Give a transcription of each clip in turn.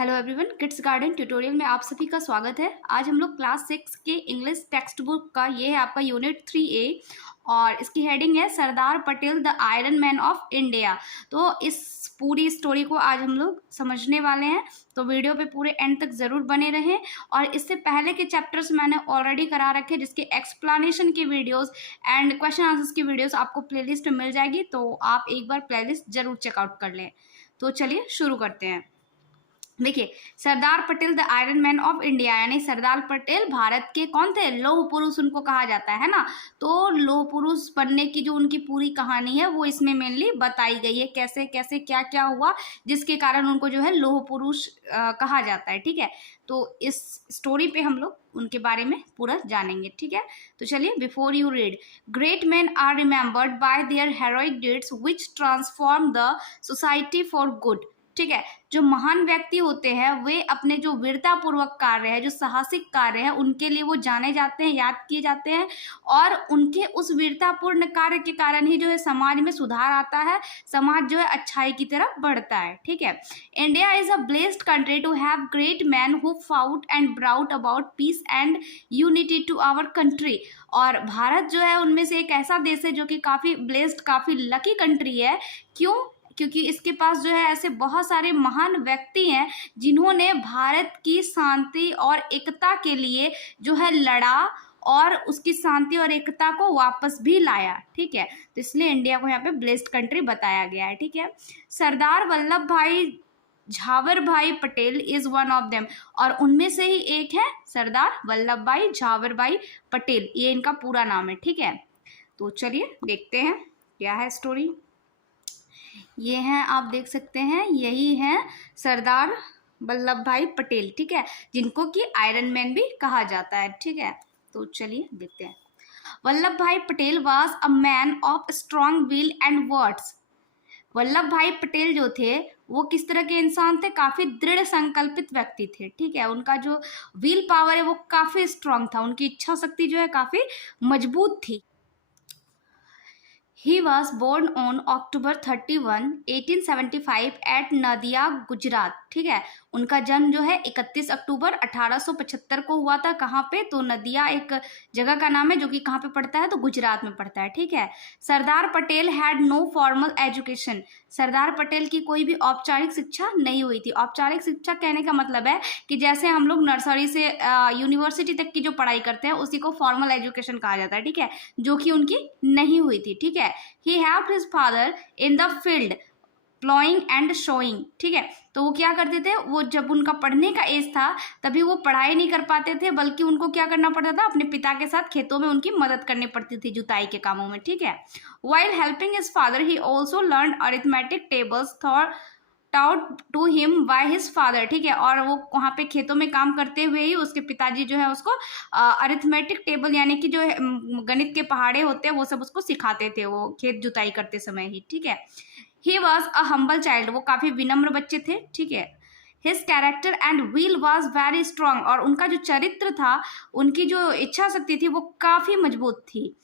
Hello everyone, kids garden tutorial में आप सभी का स्वागत है। आज हम लोग क्लास 6 के इंग्लिश टेक्स्ट बुक का ये है आपका यूनिट 3A और इसकी हेडिंग है Sardar Patel the iron man of India. तो इस पूरी स्टोरी को आज हम लोग समझने वाले हैं, तो वीडियो पे पूरे एंड तक ज़रूर बने रहें। और इससे पहले के चैप्टर्स मैंने ऑलरेडी करा रखे, जिसके एक्सप्लेनेशन की वीडियोस एंड क्वेश्चन आंसर्स की वीडियोस आपको प्लेलिस्ट में मिल जाएगी, तो आप एक बार प्लेलिस्ट ज़रूर चेकआउट कर लें। तो चलिए शुरू करते हैं। देखिए, Sardar Patel the iron man of India, यानी सरदार पटेल भारत के कौन थे? लौह पुरुष उनको कहा जाता है ना। तो लौह पुरुष बनने की जो उनकी पूरी कहानी है वो इसमें मेनली बताई गई है, कैसे कैसे क्या क्या हुआ जिसके कारण उनको जो है लौह पुरुष कहा जाता है। ठीक है, तो इस स्टोरी पे हम लोग उनके बारे में पूरा जानेंगे। ठीक है, तो चलिए, before you read, great man are remembered by their heroic deeds which transform the society for good. ठीक है, जो महान व्यक्ति होते हैं वे अपने जो वीरतापूर्वक कार्य है, जो साहसिक कार्य है, उनके लिए वो जाने जाते हैं, याद किए जाते हैं। और उनके उस वीरतापूर्ण कार्य के कारण ही जो है समाज में सुधार आता है, समाज जो है अच्छाई की तरफ बढ़ता है। ठीक है, India is a blessed country to have great man who fought and brought about peace and unity to our country. और भारत जो है उनमें से एक ऐसा देश है जो कि काफ़ी ब्लेस्ड, काफ़ी लकी कंट्री है। क्यों? क्योंकि इसके पास जो है ऐसे बहुत सारे महान व्यक्ति हैं जिन्होंने भारत की शांति और एकता के लिए जो है लड़ा और उसकी शांति और एकता को वापस भी लाया। ठीक है, तो इसलिए इंडिया को यहाँ पे ब्लेस्ड कंट्री बताया गया है। ठीक है, सरदार वल्लभ भाई झावर भाई Patel is one of them, और उनमें से ही एक है सरदार वल्लभ भाई झावर भाई पटेल, ये इनका पूरा नाम है। ठीक है, तो चलिए देखते हैं क्या है स्टोरी। ये हैं, आप देख सकते हैं, यही हैं सरदार वल्लभ भाई पटेल। ठीक है, जिनको कि आयरन मैन भी कहा जाता है। ठीक है, तो चलिए देखते हैं। वल्लभ भाई Patel was a man of strong will and words. Vallabh भाई पटेल जो थे वो किस तरह के इंसान थे? काफ़ी दृढ़ संकल्पित व्यक्ति थे। ठीक है, उनका जो विल पावर है वो काफ़ी स्ट्रांग था, उनकी इच्छा शक्ति जो है काफ़ी मजबूत थी। He was born on October 31, 1875 at नदिया, गुजरात। ठीक है, उनका जन्म जो है 31 अक्टूबर 1875 को हुआ था। कहाँ पे? तो नदिया एक जगह का नाम है जो कि कहाँ पे पड़ता है? तो गुजरात में पड़ता है। ठीक है, Sardar Patel had no formal education. Sardar Patel की कोई भी औपचारिक शिक्षा नहीं हुई थी। औपचारिक शिक्षा कहने का मतलब है कि जैसे हम लोग नर्सरी से यूनिवर्सिटी तक की जो पढ़ाई करते हैं उसी को फॉर्मल एजुकेशन कहा जाता है। ठीक है, जो कि उनकी नहीं हुई थी। ठीक है, he helped his father in the field ploughing and showing. ठीक है, तो वो क्या करते थे, वो जब उनका पढ़ने का एज था तभी वो पढ़ाई नहीं कर पाते थे, बल्कि उनको क्या करना पड़ता था, अपने पिता के साथ खेतों में उनकी मदद करनी पड़ती थी, जुताई के कामों में। ठीक है, while helping his father he also learned arithmetic tables taught to him by his father। ठीक है, और वो वहाँ पे खेतों में काम करते हुए ही उसके पिताजी जो है उसको अरिथमेटिक टेबल यानी कि जो गणित के पहाड़े होते हैं वो सब उसको सिखाते थे, वो खेत जुताई करते समय ही। ठीक है, he was a humble child, वो काफ़ी विनम्र बच्चे थे। ठीक है, his character and will was very strong, और उनका जो चरित्र था, उनकी जो इच्छा शक्ति थी वो काफ़ी मजबूत थी।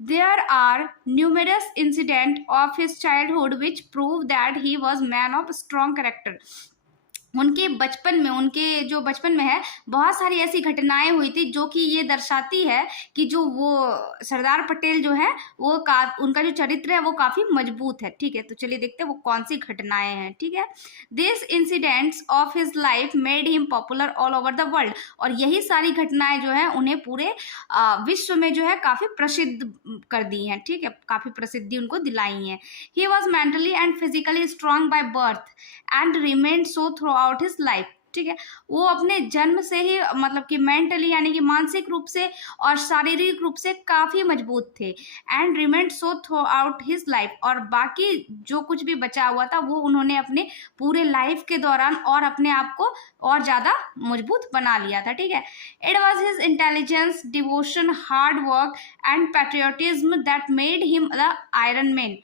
There are numerous incidents of his childhood which prove that he was man of strong character। उनके बचपन में, उनके जो बचपन में है, बहुत सारी ऐसी घटनाएं हुई थी जो कि ये दर्शाती है कि जो वो सरदार पटेल जो है वो उनका जो चरित्र है वो काफ़ी मजबूत है। ठीक है, तो चलिए देखते हैं वो कौन सी घटनाएं हैं। ठीक है, this incidents of his life made him popular all over the world, और यही सारी घटनाएं जो है उन्हें पूरे विश्व में जो है काफ़ी प्रसिद्ध कर दी हैं। ठीक है, काफ़ी प्रसिद्धि उनको दिलाई है। He was mentally and physically strong by birth and remain so through out his life. ठीक है, वो अपने जन्म से ही मतलब कि मेंटली यानी कि मानसिक रूप से और शारीरिक रूप से काफ़ी मजबूत थे। And remain so through out his life, और बाकी जो कुछ भी बचा हुआ था वो उन्होंने अपने पूरे लाइफ के दौरान और अपने आप को और ज़्यादा मजबूत बना लिया था। ठीक है, it was his intelligence, devotion, hard work and patriotism that made him the iron man.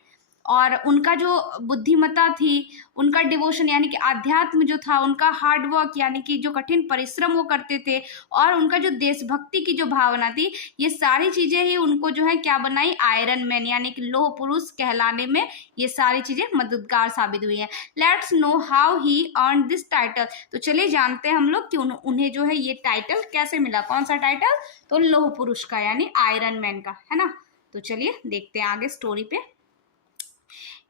और उनका जो बुद्धिमत्ता थी, उनका डिवोशन यानी कि आध्यात्म जो था, उनका हार्ड वर्क यानी कि जो कठिन परिश्रम वो करते थे, और उनका जो देशभक्ति की जो भावना थी, ये सारी चीजें ही उनको जो है क्या बनाई, आयरन मैन यानी कि लौह पुरुष कहलाने में ये सारी चीजें मददगार साबित हुई हैं। Let's know how he earn this title. तो चलिए जानते हैं हम लोग कि उन्हें जो है ये टाइटल कैसे मिला। कौन सा टाइटल? तो लौह पुरुष का यानी आयरन मैन का, है ना। तो चलिए देखते हैं आगे स्टोरी पे।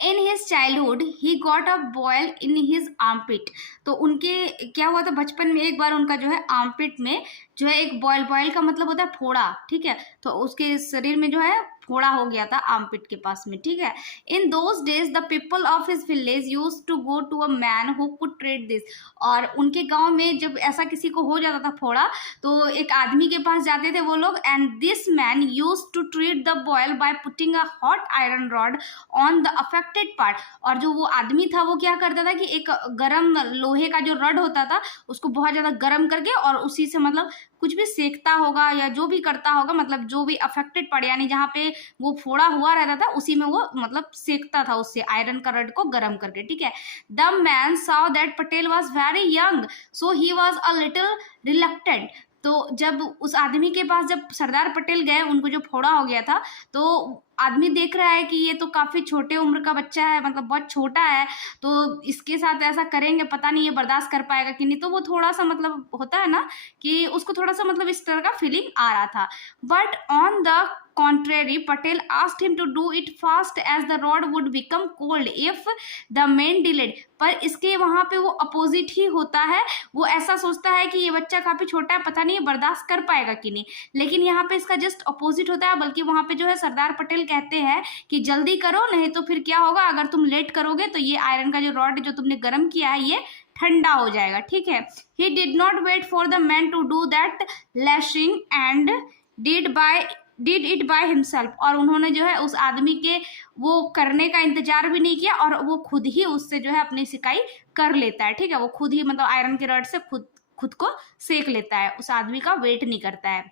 In his childhood he got a boil in his armpit. तो उनके क्या हुआ था बचपन में, एक बार उनका जो है आर्मपिट में जो है एक बॉयल, बॉयल का मतलब होता है फोड़ा, ठीक है। तो उसके शरीर में जो है फोड़ा हो गया था आर्मपिट के पास में, ठीक है। In those days the people of his village used to go to a man who could treat this. और उनके गांव में जब ऐसा किसी को हो जाता था फोड़ा, तो एक आदमी के पास जाते थे वो लोग, and this man used to treat the boil by putting a hot iron rod on the affected part. और जो वो आदमी था वो क्या करता था कि एक गरम लोहे का जो रड होता था उसको बहुत ज्यादा गर्म करके और उसी से मतलब कुछ भी सेकता होगा या जो भी करता होगा, मतलब जो भी अफेक्टेड पार्ट यानी जहाँ पे वो फोड़ा हुआ रहता था उसी में वो मतलब सेकता था उससे आयरन का रड को गर्म करके, ठीक है। The man saw that Patel was very young so he was a little reluctant. तो जब उस आदमी के पास जब सरदार पटेल गए, उनको जो फोड़ा हो गया था, तो आदमी देख रहा है कि ये तो काफी छोटे उम्र का बच्चा है, मतलब बहुत छोटा है, तो इसके साथ ऐसा करेंगे पता नहीं ये बर्दाश्त कर पाएगा कि नहीं। तो वो थोड़ा सा मतलब होता है ना कि उसको थोड़ा सा मतलब इस तरह का फीलिंग आ रहा था। But on the contrary, Patel asked him to do it fast as the rod would become cold if the man delayed। पर इसके वहां पे वो अपोजिट ही होता है, वो ऐसा सोचता है कि ये बच्चा काफी छोटा है, पता नहीं ये बर्दाश्त कर पाएगा कि नहीं। लेकिन यहाँ पे इसका जस्ट अपोजिट होता है, बल्कि वहां पे जो है सरदार पटेल कहते हैं कि जल्दी करो, नहीं तो फिर क्या होगा, अगर तुम लेट करोगे तो ये आयरन का जो रॉड जो तुमने गर्म किया है ये ठंडा हो जाएगा, ठीक है। He did not wait for the man to do that lashing and did it by himself. और उन्होंने जो है उस आदमी के वो करने का इंतजार भी नहीं किया और वो खुद ही उससे जो है अपनी सिकाई कर लेता है, ठीक है। वो खुद ही मतलब आयरन के रॉड से खुद को सेक लेता है, उस आदमी का वेट नहीं करता है।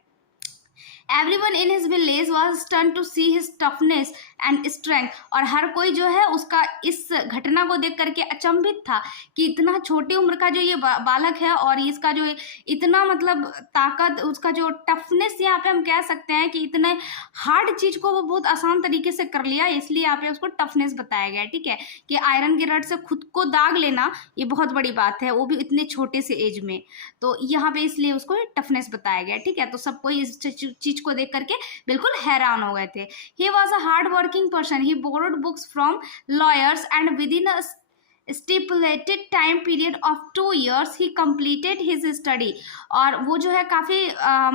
Everyone in his village was stunned to see his toughness and strength। और हर कोई जो है उसका इस घटना को देख करके अचंभित था कि इतना छोटी उम्र का जो ये बालक है और इसका जो इतना मतलब ताकत, उसका जो टफनेस, यहाँ पे हम कह सकते हैं कि इतने हार्ड चीज को वो बहुत आसान तरीके से कर लिया, इसलिए यहाँ पे उसको टफनेस बताया गया है, ठीक है। कि आयरन के रड से खुद को दाग लेना ये बहुत बड़ी बात है, वो भी इतने छोटे से एज में। तो यहाँ पे इसलिए उसको टफनेस बताया गया, ठीक है। तो सब कोई इस चीज को देख करके बिल्कुल हैरान हो गए थे। He was a hard working person, he borrowed books from lawyers and with in a stipulated time period of 2 years he completed his study। और वो जो है काफी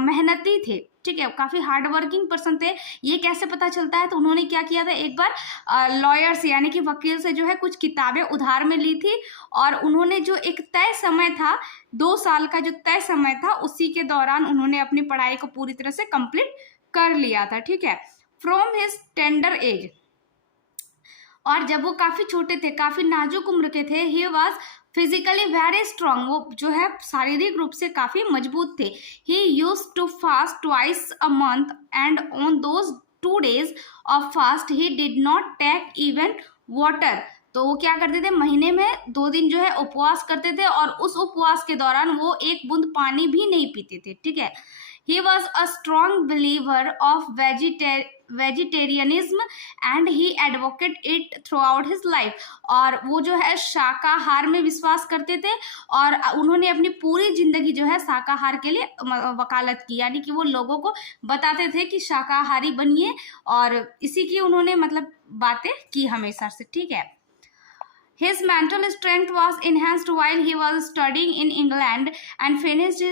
मेहनती थे, ठीक है, काफी हार्ड वर्किंग पर्सन थे। ये कैसे पता चलता है? तो उन्होंने क्या किया था, एक बार लॉयर से यानी कि वकील से जो है कुछ किताबें उधार में ली थी और उन्होंने जो एक तय समय था, 2 साल का जो तय समय था, उसी के दौरान उन्होंने अपनी पढ़ाई को पूरी तरह से कंप्लीट कर लिया था, ठीक है। From his tender as. और जब वो काफी छोटे थे, काफी नाजुक उम्र के थे, he was physically very strong, वो जो है शारीरिक रूप से काफी मजबूत थे। He use to fast twice a month and on those 2 days of fast he did not take even water. तो वो क्या करते थे, महीने में 2 दिन जो है उपवास करते थे और उस उपवास के दौरान वो एक बूंद पानी भी नहीं पीते थे, ठीक है। He was a strong believer of vegetarianism and he advocated it throughout his life। और वो जो है शाकाहार में विश्वास करते थे और उन्होंने अपनी पूरी जिंदगी जो है शाकाहार के लिए वकालत की, यानी कि वो लोगों को बताते थे कि शाकाहारी बनिए और इसी की उन्होंने मतलब बातें की हमेशा से, ठीक है। His mental strength was enhanced while he was studying in England and finished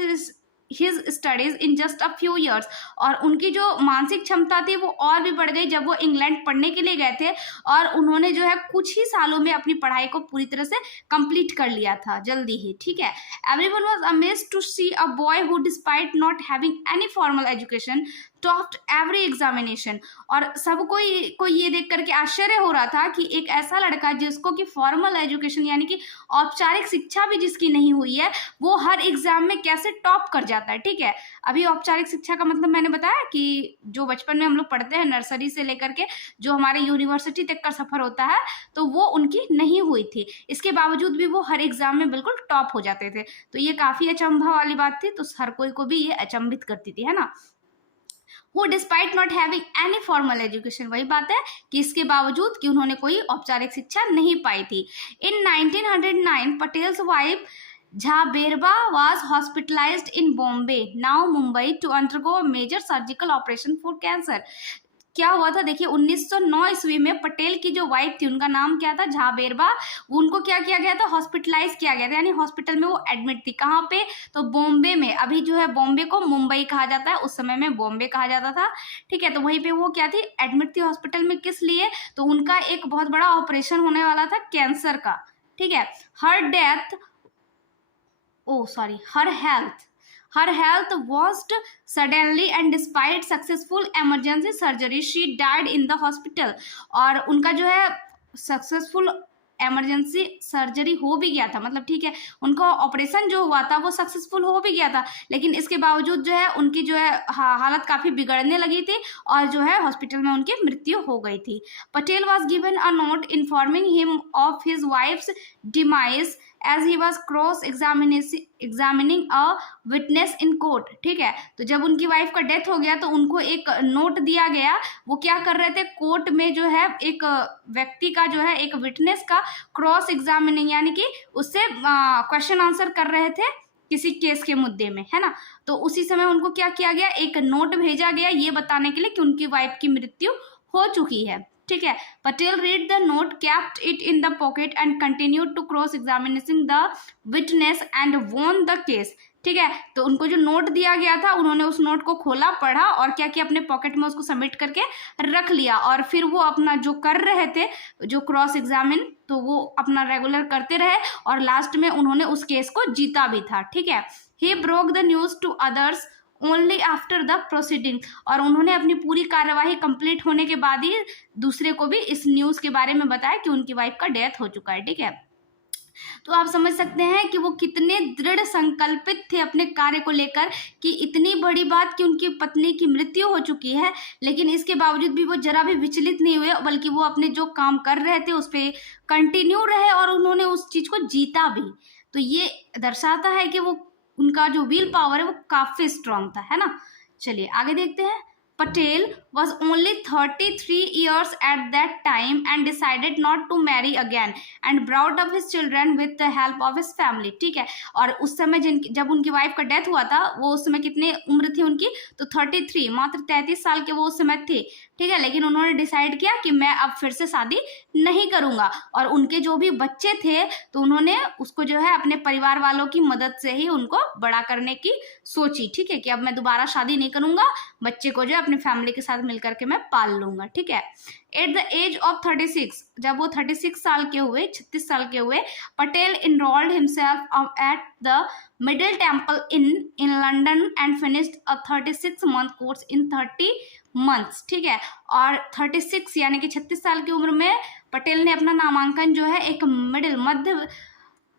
his studies in just a few years। और उनकी जो मानसिक क्षमता थी वो और भी बढ़ गई जब वो इंग्लैंड पढ़ने के लिए गए थे और उन्होंने जो है कुछ ही सालों में अपनी पढ़ाई को पूरी तरह से कंप्लीट कर लिया था, जल्दी ही, ठीक है। Everyone was amazed to see a boy who despite not having any formal education topped every examination. और सबको ये देख करके आश्चर्य हो रहा था कि एक ऐसा लड़का जिसको कि फॉर्मल एजुकेशन यानी कि औपचारिक शिक्षा भी जिसकी नहीं हुई है, वो हर एग्जाम में कैसे टॉप कर जाता है। ठीक है, अभी औपचारिक शिक्षा का मतलब मैंने बताया कि जो बचपन में हम लोग पढ़ते हैं, नर्सरी से लेकर के जो हमारे यूनिवर्सिटी तक का सफर होता है, तो वो उनकी नहीं हुई थी। इसके बावजूद भी वो हर एग्जाम में बिल्कुल टॉप हो जाते थे। तो ये काफी अचंभा वाली बात थी, तो हर कोई को भी ये अचंभित करती थी, है ना। वो despite not having any formal education, वही बात है कि इसके बावजूद कि उन्होंने कोई औपचारिक शिक्षा नहीं पाई थी। इन 1909 Patels wife Jhabirba was hospitalized in Bombay, now Mumbai, to undergo a major surgical operation for cancer. क्या हुआ था देखिए, 1909 ईस्वी में पटेल की जो वाइफ थी, उनका नाम क्या था, झाबेरबा, उनको क्या किया गया था, हॉस्पिटलाइज किया गया था, यानी हॉस्पिटल में वो एडमिट थी। कहाँ पे, तो बॉम्बे में। अभी जो है बॉम्बे को मुंबई कहा जाता है, उस समय में बॉम्बे कहा जाता था। ठीक है, तो वहीं पे वो क्या थी, एडमिट थी हॉस्पिटल में। किस लिए, तो उनका एक बहुत बड़ा ऑपरेशन होने वाला था कैंसर का। ठीक है, her health worsened suddenly and despite successful emergency surgery she died in the hospital। और उनका जो है सक्सेसफुल इमरजेंसी सर्जरी हो भी गया था, मतलब ठीक है, उनका ऑपरेशन जो हुआ था वो सक्सेसफुल हो भी गया था, लेकिन इसके बावजूद जो है उनकी जो है हालत काफ़ी बिगड़ने लगी थी और जो है हॉस्पिटल में उनकी मृत्यु हो गई थी। Patel was given a note informing him of his wife's demise as he was cross examining a witness in court. ठीक है, तो जब उनकी वाइफ का डेथ हो गया तो उनको एक नोट दिया गया। वो क्या कर रहे थे, कोर्ट में जो है एक व्यक्ति का जो है एक विटनेस का क्रॉस एग्जामिनिंग यानी कि उससे क्वेश्चन आंसर कर रहे थे किसी केस के मुद्दे में, है ना। तो उसी समय उनको क्या किया गया, एक नोट भेजा गया ये बताने के लिए कि उनकी वाइफ की मृत्यु हो चुकी है। ठीक है, Patel read the note, kept it in the pocket and continued to cross examining the witness and won the case। ठीक है, तो उनको जो नोट दिया गया था उन्होंने उस नोट को खोला, पढ़ा और क्या किया, अपने पॉकेट में उसको सबमिट करके रख लिया। और फिर वो अपना जो कर रहे थे, जो क्रॉस एग्जामिन, तो वो अपना रेगुलर करते रहे और लास्ट में उन्होंने उस केस को जीता भी था। ठीक है, he broke the news to others only after the proceeding. और उन्होंने अपनी पूरी कार्यवाही कंप्लीट होने के बाद ही दूसरे को भी इस न्यूज़ के बारे में बताया कि उनकी वाइफ का डेथ हो चुका है। ठीक है, तो आप समझ सकते हैं कि वो कितने दृढ़ संकल्पित थे अपने कार्य को लेकर, कि इतनी बड़ी बात कि उनकी पत्नी की मृत्यु हो चुकी है, लेकिन इसके बावजूद भी वो जरा भी विचलित नहीं हुए, बल्कि वो अपने जो काम कर रहे थे उस पर कंटिन्यू रहे और उन्होंने उस चीज़ को जीता भी। तो ये दर्शाता है कि वो उनका जो व्हील पावर है वो काफी स्ट्रांग था, है ना। चलिए आगे देखते हैं। Patel was only 33 years at that time and decided not to marry again and brought up his children with the help of his family। ठीक है, और उस समय जब उनकी वाइफ का डेथ हुआ था, वो उस समय कितनी उम्र थी उनकी, तो 33, मात्र 33 साल के वो उस समय थे। ठीक है, लेकिन उन्होंने डिसाइड किया कि मैं अब फिर से शादी नहीं करूंगा। और उनके जो भी बच्चे थे तो उन्होंने उसको जो है अपने परिवार वालों की मदद से ही उनको बड़ा करने की सोची। ठीक है, कि अब मैं दोबारा शादी नहीं करूंगा, बच्चे को जो अपनी फैमिली के साथ मिलकर के मैं पाल लूंगा। ठीक है, एट द एज ऑफ 36, जब वो 36 साल के हुए, 36 साल के हुए, Patel enrolled himself at the middle temple in London and finished a 36 month course in 30 months. ठीक है, और 36 यानी कि 36 साल की उम्र में पटेल ने अपना नामांकन जो है एक मध्य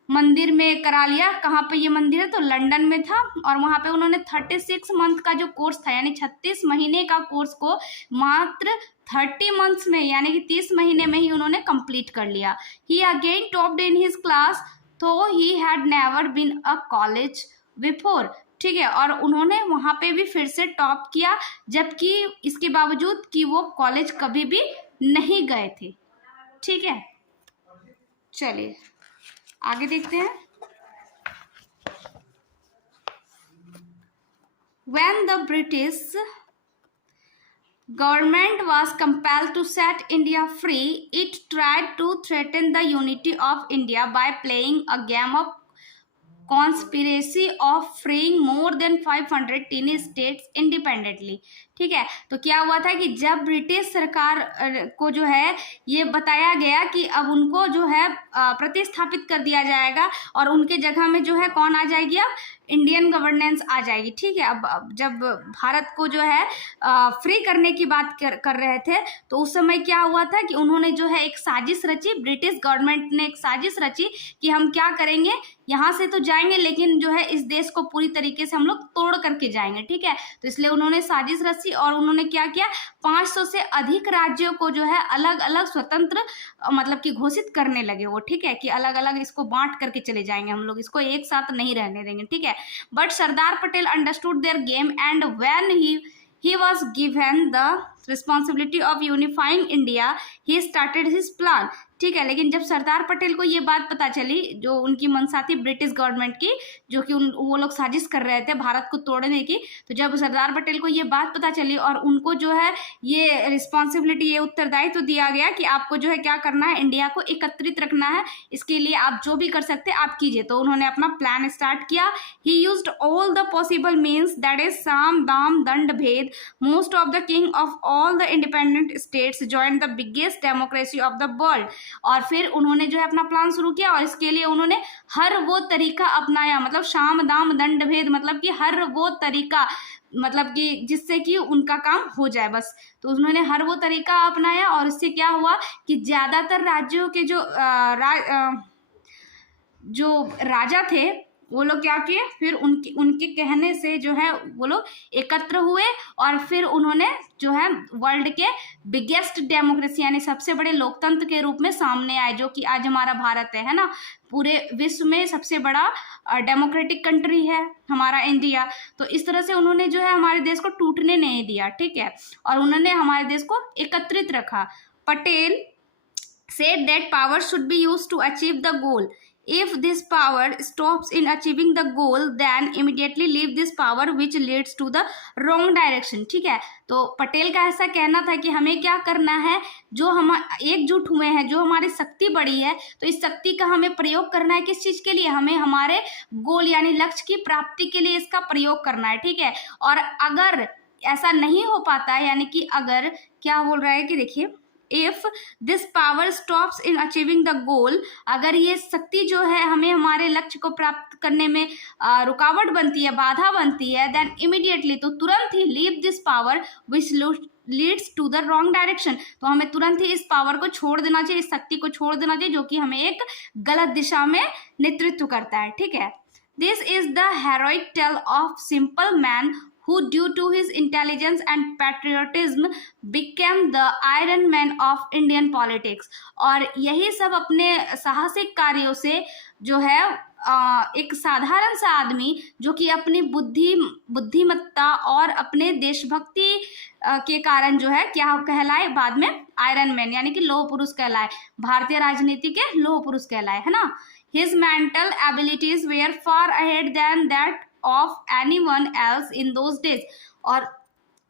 मंदिर में करा लिया। कहाँ पे ये मंदिर है, तो लंदन में था। और वहाँ पे उन्होंने 36 मंथ का जो कोर्स था, यानी 36 महीने का कोर्स को मात्र 30 मंथ्स में, यानी कि 30 महीने में ही उन्होंने कंप्लीट कर लिया। He again topped in his class, तो he had never been a college before. ठीक है, और उन्होंने वहाँ पे भी फिर से टॉप किया, जबकि इसके बावजूद कि वो कॉलेज कभी भी नहीं गए थे। ठीक है, चलिए आगे देखते हैं। When the British government was compelled to set India free, it tried to threaten the unity of India by playing a game of conspiracy of freeing more than 500 tiny states independently। ठीक है। तो क्या हुआ था कि जब British सरकार को जो है ये बताया गया कि अब उनको जो है प्रतिस्थापित कर दिया जाएगा और उनके जगह में जो है कौन आ जाएगी, अब इंडियन गवर्नेंस आ जाएगी। ठीक है। अब जब भारत को जो है फ्री करने की बात कर रहे थे, तो उस समय क्या हुआ था कि उन्होंने जो है एक साजिश रची, ब्रिटिश गवर्नमेंट ने एक साजिश रची कि हम क्या करेंगे, यहाँ से तो जाएंगे लेकिन जो है इस देश को पूरी तरीके से हम लोग तोड़ करके जाएंगे। ठीक है। तो इसलिए उन्होंने साजिश रची और उन्होंने क्या किया, 500 से अधिक राज्यों को जो है अलग अलग स्वतंत्र मतलब कि घोषित करने लगे वो। ठीक है, कि अलग अलग इसको बांट करके चले जाएंगे, हम लोग इसको एक साथ नहीं रहने देंगे। ठीक है। But Sardar Patel understood their game and when he was given the responsibility of unifying India, he started his plan। ठीक है। लेकिन जब सरदार पटेल को ये बात पता चली, जो उनकी मंशा थी ब्रिटिश गवर्नमेंट की, जो कि वो लोग साजिश कर रहे थे भारत को तोड़ने की, तो जब सरदार पटेल को ये बात पता चली और उनको जो है ये रिस्पॉन्सिबिलिटी, ये उत्तरदायित्व तो दिया गया कि आपको जो है क्या करना है, इंडिया को एकत्रित रखना है, इसके लिए आप जो भी कर सकते हैं आप कीजिए। तो उन्होंने अपना प्लान स्टार्ट किया। ही used all the possible means, that is साम दाम दंड भेद। Most of the king of all the independent states joined the biggest democracy of the world. और फिर उन्होंने जो है अपना प्लान शुरू किया और इसके लिए उन्होंने हर वो तरीका अपनाया, मतलब शाम दाम दंड भेद, मतलब कि हर वो तरीका, मतलब कि जिससे कि उनका काम हो जाए बस। तो उन्होंने हर वो तरीका अपनाया और इससे क्या हुआ कि ज्यादातर राज्यों के जो राजा थे वो लोग क्या किए, फिर उनके कहने से जो है वो लोग एकत्र हुए और फिर उन्होंने जो है वर्ल्ड के बिगेस्ट डेमोक्रेसी यानी सबसे बड़े लोकतंत्र के रूप में सामने आए, जो कि आज हमारा भारत है ना। पूरे विश्व में सबसे बड़ा डेमोक्रेटिक कंट्री है हमारा इंडिया। तो इस तरह से उन्होंने जो है हमारे देश को टूटने नहीं दिया। ठीक है। और उन्होंने हमारे देश को एकत्रित रखा। Patel said that power should be used to achieve the goal. If this power stops in achieving the goal, then immediately leave this power which leads to the wrong direction। ठीक है। तो पटेल का ऐसा कहना था कि हमें क्या करना है, जो हम एकजुट हुए हैं, जो हमारी शक्ति बड़ी है, तो इस शक्ति का हमें प्रयोग करना है किस चीज के लिए, हमें हमारे गोल यानी लक्ष्य की प्राप्ति के लिए इसका प्रयोग करना है। ठीक है। और अगर ऐसा नहीं हो पाता है, यानी कि अगर क्या बोल रहा है कि देखिए, if this power stops in achieving the goal, अगर ये शक्ति जो है हमें हमारे लक्ष्य को प्राप्त करने में रुकावट बनती है, बाधा बनती है, देन इमीडिएटली, तो तुरंत ही leave this power which leads to the wrong direction. तो हमें तुरंत ही इस पावर को छोड़ देना चाहिए, इस शक्ति को छोड़ देना चाहिए, जो कि हमें एक गलत दिशा में नेतृत्व करता है। ठीक है। This is the heroic tale of simple man who due to his intelligence and patriotism became the Iron Man of Indian politics। और यही सब अपने साहसिक कार्यों से जो है एक साधारण सा आदमी, जो कि अपनी बुद्धिमत्ता और अपने देशभक्ति के कारण जो है क्या कहलाए, बाद में आयरन मैन यानी कि लौह पुरुष कहलाए, भारतीय राजनीति के लौह पुरुष कहलाए, है ना। His mental abilities were far ahead than that of anyone else in those days। और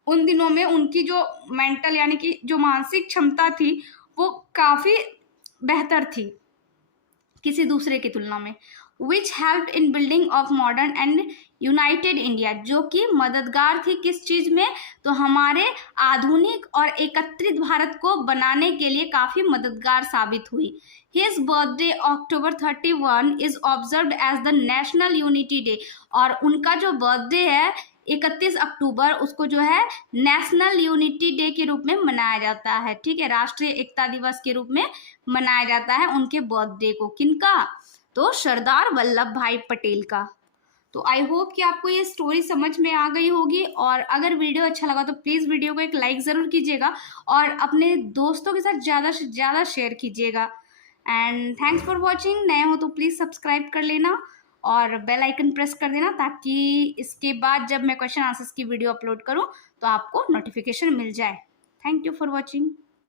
उन दिनों में उनकी जो मेंटल यानी कि जो मानसिक क्षमता थी वो काफी बेहतर थी किसी दूसरे की तुलना में। which helped in building of modern and united India, जो कि मददगार थी किस चीज में, तो हमारे आधुनिक और एकत्रित भारत को बनाने के लिए काफी मददगार साबित हुई। His birthday October 31 is observed as the National Unity Day। और उनका जो बर्थडे है 31 अक्टूबर, उसको जो है नेशनल यूनिटी डे के रूप में मनाया जाता है। ठीक है। राष्ट्रीय एकता दिवस के रूप में मनाया जाता है उनके बर्थडे को। किनका, तो सरदार वल्लभ भाई पटेल का। तो आई होप कि आपको ये स्टोरी समझ में आ गई होगी, और अगर वीडियो अच्छा लगा तो प्लीज़ वीडियो को एक लाइक ज़रूर कीजिएगा और अपने दोस्तों के साथ ज़्यादा से ज़्यादा शेयर कीजिएगा। And thanks for watching. नए हो तो प्लीज़ सब्सक्राइब कर लेना और बेल आइकन प्रेस कर देना, ताकि इसके बाद जब मैं क्वेश्चन आंसर्स की वीडियो अपलोड करूँ तो आपको नोटिफिकेशन मिल जाए। Thank you for watching.